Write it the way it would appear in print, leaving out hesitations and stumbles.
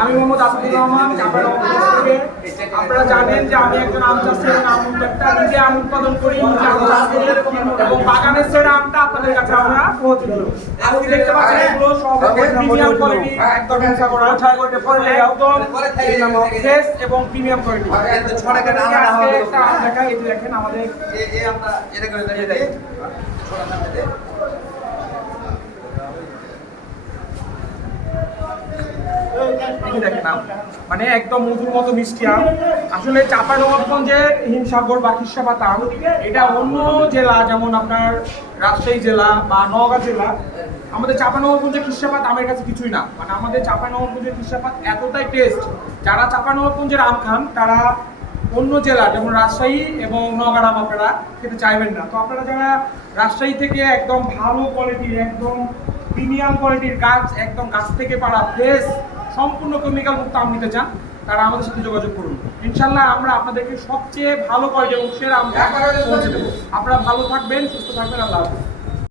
আমি মোহাম্মদ আসাদুর রহমান, চাঁপাইনবাবগঞ্জ থেকে। আপনারা জানেন যে আমি একজন আম চাষি এবং আম উদ্যোক্তা, নিজে আম উৎপাদন করি, নিজে আম চাষ করি এবং বাগানের সেরা আমটা আপনাদের কাছে আমরা পৌঁছে দিই। আজকে দেখতে পাচ্ছেন এগুলো সব প্রিমিয়াম কোয়ালিটি, একদম একদম ফ্রেশ এবং প্রিমিয়াম কোয়ালিটি। আজকে একটা আম দেখাই, এই যে দেখেন আমাদের দেখেন আম মানে একদম মধুর মতো মিষ্টি আম। আসলে চাঁপাইনবাবগঞ্জের হিমসাগর বা খিরসাপাত আম এটা অন্য জেলা যেমন আপনার রাজশাহী জেলা বা নওগাঁ জেলা, আমাদের চাঁপাইনবাবগঞ্জের খিরসাপাত আমের কাছে কিছুই না। মানে আমাদের চাঁপাইনবাবগঞ্জের খিরসাপাত এতটাই টেস্ট, যারা চাঁপাইনবাবগঞ্জের আম খান তারা অন্য জেলা যেমন রাজশাহী এবং নওগাঁর আম আপনারা খেতে চাইবেন না। তো আপনারা যারা রাজশাহী থেকে একদম ভালো কোয়ালিটির, একদম প্রিমিয়াম কোয়ালিটির গাছ, একদম গাছ থেকে পাড়া ফ্রেশ সম্পূর্ণ কেমিক্যাল মুক্ত আম নিতে চান, তারা আমাদের সাথে যোগাযোগ করুন। ইনশাল্লাহ আমরা আপনাদেরকে সবচেয়ে ভালো কোয়ালিটি এবং সেরা আমটা পৌঁছে দেবো। আপনারা ভালো থাকবেন, সুস্থ থাকবেন। আল্লাহ হাফেজ।